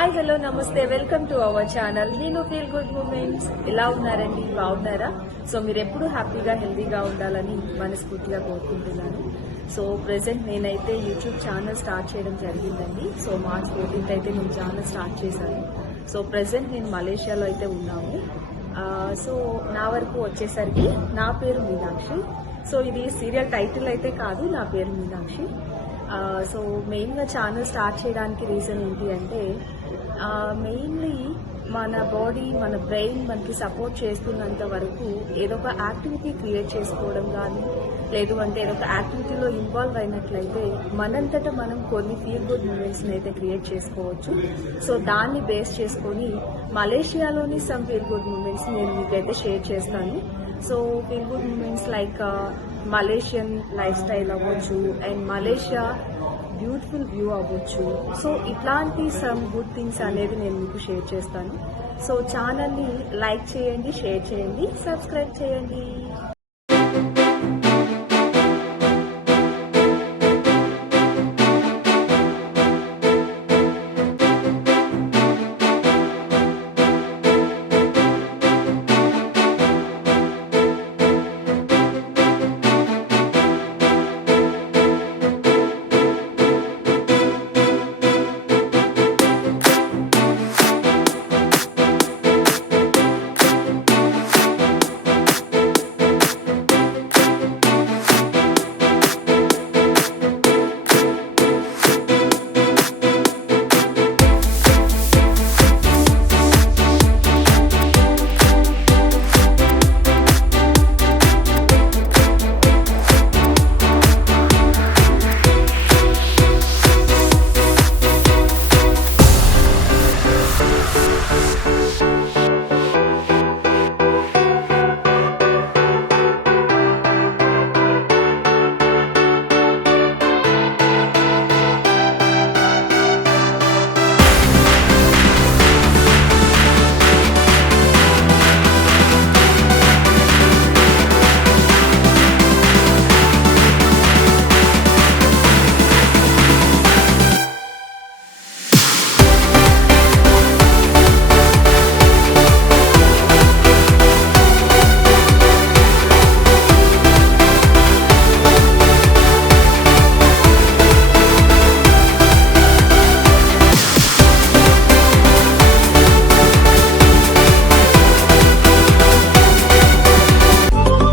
Hi hello నమస్తే welcome to our channel నేను feel good moments. ఎలా ఉన్నారండి? బాగున్నారా? సో మీరు ఎప్పుడు హ్యాపీగా హెల్దీగా ఉండాలని మనస్ఫూర్తిగా కోరుకుంటున్నాను. సో ప్రెసెంట్ నేనైతే యూట్యూబ్ ఛానల్ స్టార్ట్ చేయడం జరిగిందండి. సో మార్చ్ 14th అయితే నేను ఛానల్ స్టార్ట్ చేశాను. సో ప్రెసెంట్ నేను మలేషియాలో అయితే ఉన్నాము. సో నా వరకు వచ్చేసరికి నా పేరు మీనాక్షి. సో ఇది సీరియల్ టైటిల్ అయితే కాదు, నా పేరు మీనాక్షి. సో మెయిన్గా ఛానల్ స్టార్ట్ చేయడానికి రీజన్ ఏంటి అంటే మెయిన్లీ మన బాడీ మన బ్రెయిన్ మనకి సపోర్ట్ చేస్తున్నంత వరకు ఏదో ఒక యాక్టివిటీ క్రియేట్ చేసుకోవడం కానీ లేదు అంటే ఏదో ఒక యాక్టివిటీలో ఇన్వాల్వ్ అయినట్లయితే మనంతటా మనం కొన్ని ఫీల్ గుడ్ మూమెంట్స్ని అయితే క్రియేట్ చేసుకోవచ్చు. సో దాన్ని బేస్ చేసుకొని మలేషియాలోని సమ్ ఫీల్ గుడ్ మూమెంట్స్ నేను మీకైతే షేర్ చేస్తాను. So feel good moments like Malaysian lifestyle అవ్వచ్చు అండ్ మలేషియా బ్యూటిఫుల్ వ్యూ అవ్వచ్చు. సో ఇట్లాంటి సమ్ గుడ్ థింగ్స్ అనేది నేను మీకు షేర్ చేస్తాను. సో ఛానల్ని లైక్ చేయండి, షేర్ చేయండి, సబ్స్క్రైబ్ చేయండి.